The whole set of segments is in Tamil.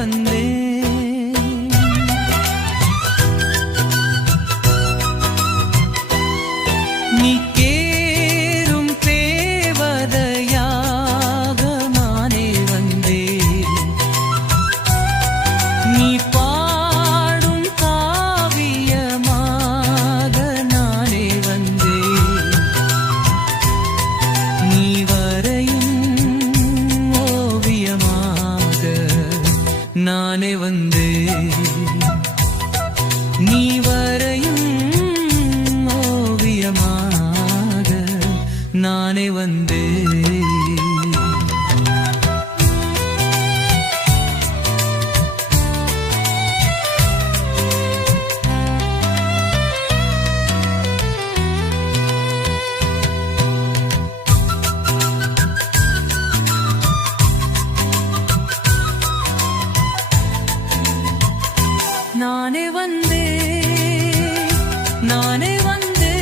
வந்தேன். நீ கேரும் தேவதையாக மானே வந்தேன். நீ பா நானே வந்து நீ வரையும் ஓவியமாக நானே வந்து நானே வந்து நானே வந்து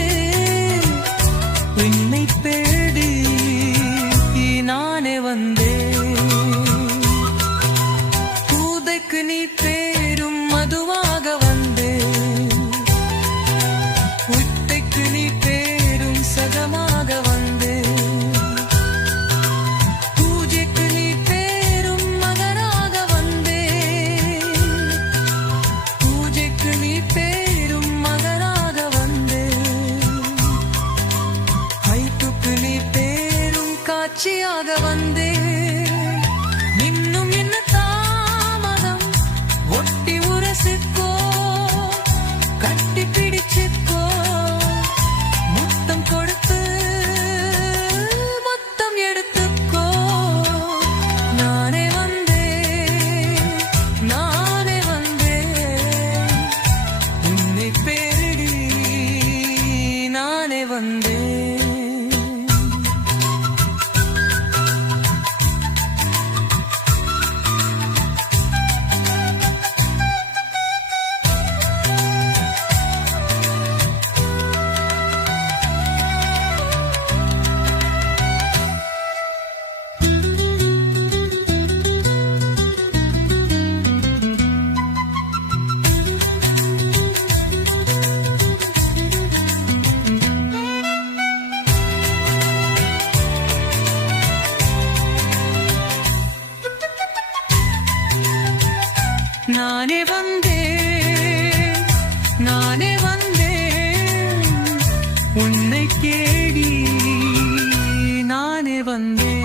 சாட்சியாக காட்சியாக இன்னும் என்ன தாமதம்? ஒட்டி உரசிக்கோ கட்டி பிடிச்சிக்கோ முத்தம் கொடுத்து மொத்தம் எடுத்துக்கோ. நானே வந்தே நானே வந்தே. உன்னை பேரிடி நானே வந்தே. நானே வந்தேன் நானே வந்தேன். உன்னை கேடி நானே வந்தேன்.